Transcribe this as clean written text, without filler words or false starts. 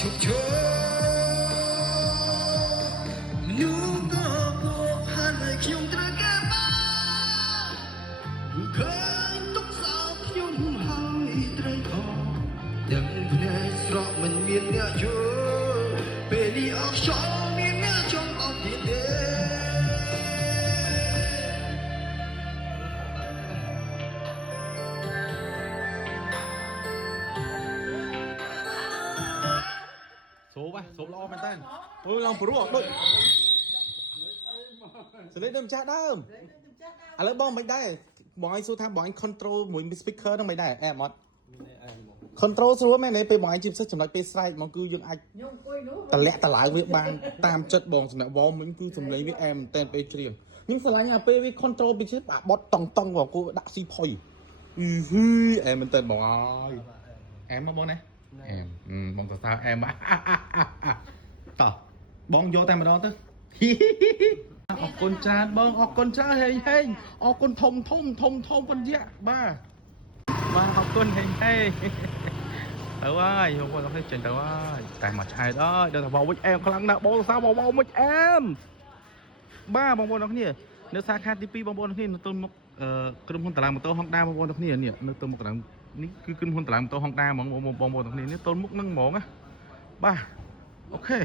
ชุกชนนูก็พบหันให้คิวตระแกบ้าเคยตุกสาวคิวหายไตรทองยังแน่สระมันมีเนื้อเยอะเป็นอีออกชอมีเนื้อจงออกดีเดsố ba số lo men tên ôi lòng bự đôi sẽ lấy đâm chat đâm à lấy bom mình đây bọn anh số tham bọn anh control mũi speaker trong mấy này em mót control số mấy nàyไปbọn anh chụp sáchចំណុចពេលស្រែកមកគឺយើងអាចតលាក់តឡាយវាបានតាមចិត្តបងសម្រាប់វមវិញគឺសំឡេងវាអែមតែពេលច្រៀងខ្ញុំស្រឡាញ់អាពេលវា control ពីជិះបាក់បត់តង់តង់បងគូដាក់ស៊ីផុយអែមមែនតើបងអើយអែមមកបងណាអែមបងទៅសើអែមតោះបងយកតែម្ដងទៅអរគុណច្រើនបងអរគុណច្រើនហេងអរគុណធំប៉ុនយ៉ាបាទអរគុណហេងទៅហើយបងប្អូនចេញទៅហើយតែមកឆែកអើយដល់ថាបងវិចអែមខ្លាំងណាស់បងសាបងវិចអែមបាទបងប្អូនអរគ្នានៅសាខាទី2បងប្អូនអរគ្នានៅទៅមុខក្រុមហ៊ុនតាឡាម៉ូតូ Honda បងប្អូនអរគ្នានេះនៅទៅមុខតាឡានេះគឺក្រុមហ៊ុនតាឡាម៉ូតូ Honda ហ្មងបងប្អូនអរគ្នានេះទៅមុខនឹងហ្មងណាបាទអូខេ